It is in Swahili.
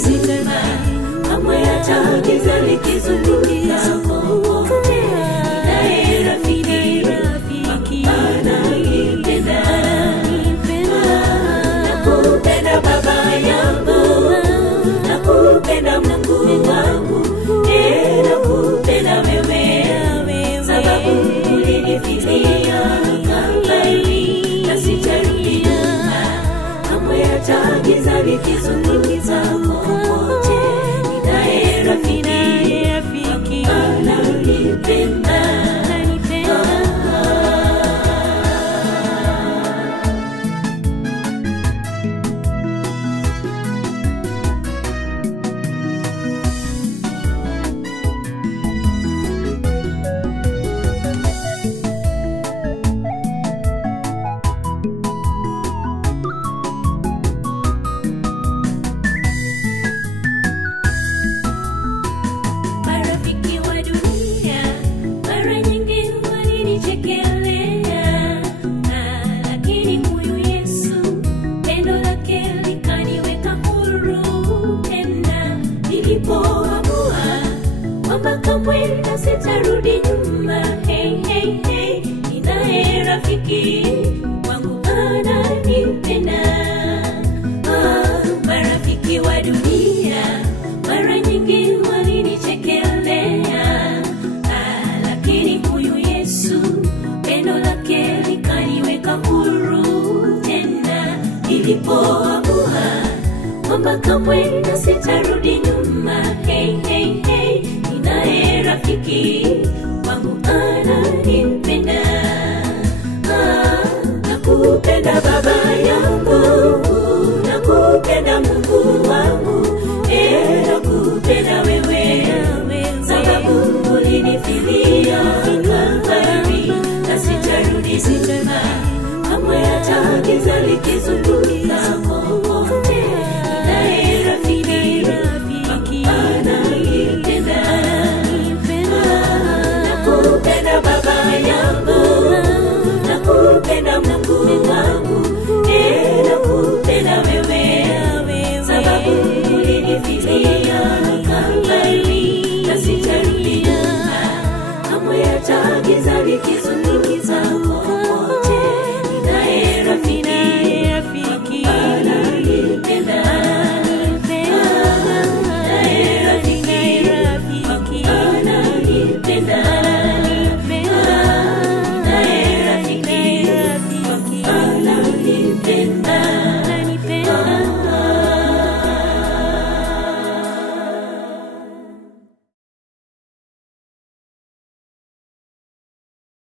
sitema kamwe hata giza likizunguka kokote. Ninaye rafiki ananipenda. Nakupenda Baba yangu, nakupenda Mungu wangu, nakupenda wewe, sababu ulinifilia Kalvari na sitarudi nyuma. Kamwe hata giza likizunguka kokote. Ninaye rafiki ananipenda. Sitarudi nyuma. Hey, hey, hey. Ninaye rafiki wangu ananipenda. Marafiki wa dunia mara nyingi walinichekelea, lakini huyu Yesu pendo lake likaniweka huru tena. Nilipoamua kwamba kamwe sitarudi nyuma. Hey, hey, hey. Ninaye rafiki wangu ananipenda. Nakupenda Baba yangu, nakupenda Mungu wangu, nakupenda wewe, sababu ulinifilia Kalvari na sitarudi nyuma. Kamwe hata giza likizunguka kokote. Ninaye rafiki ananipenda. Nakupenda Baba yangu, nakupenda Mungu wangu, nakupenda wewe, sababu ulinifilia Kalvari na sitarudi nyuma. Kamwe hata giza likizunguka